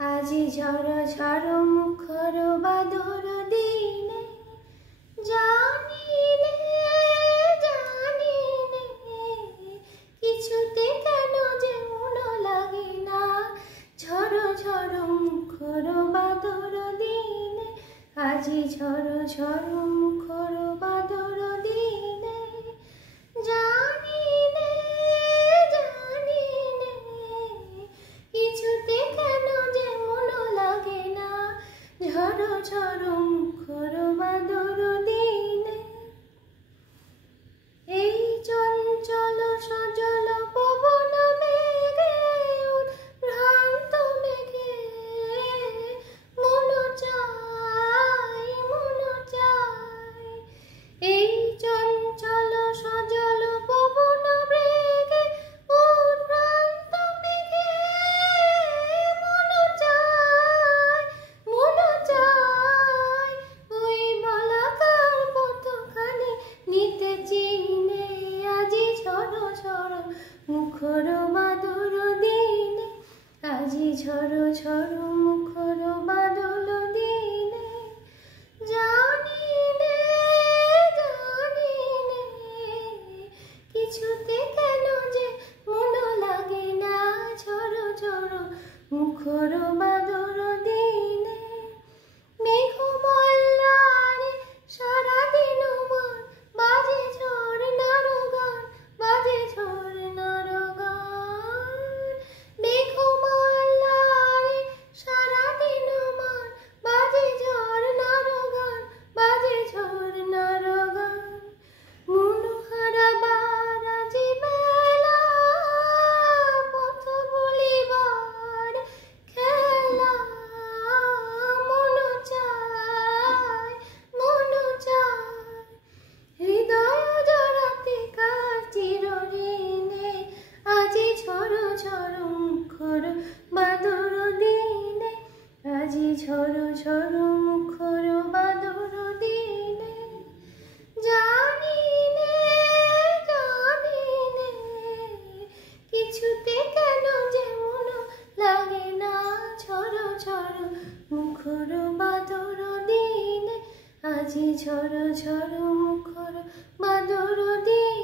আজি ঝড় ঝড় মুখর বাদর দিনে জানি নে কিছুতে কেন যে মন লাগে না। ঝড় ঝড় মুখর বাদর দিনে আজি ঝড় ঝড় মুখর বাদর দিনে জানি নে কিছুতে কেন যে মন লাগে না। ঝড় ঝড় মুখর বাদর দিনে এই চঞ্চল সজল পবন মেঘে ভ্রান্ত মেঘে মন চাই এই চঞ্চল সজল পবন মেঘে ভ্রান্ত মেঘে মন চাই ওই বলাকার কতখানি নিতে চিনে। আজি ঝড় ঝড় মুখর বাদর দিনে আজি ঝড় ঝড় মুখর বাদল দিনে জানি নে কিছুতে কেন যে মন লাগে না। ঝড় ঝড় মুখর বাদর দিনে মেঘমাল্লারে সারাদিন মন বাজে ঝর্ণার গান বাজে ঝর্ণার গান। মেঘমাল্লারে সারাদিন মন বাজে ঝর্ণার গান বাজে ঝর্ণার গান। মনোহারা বারাজি বেলা পথ বলিবার খেলা মন চায় হৃদয় জড়াতে কার চিরঋণে আজি ঝড় ঝড় মুখর বাদর দিনে আজি ঝড় ঝড় মুখর বাদর দিনে জানি নে কিছুতে কেন যে মন লাগে না। ঝড় ঝড় মুখর বাদর দিনে আজি ঝড় ঝড় মুখর বাদর দিনে।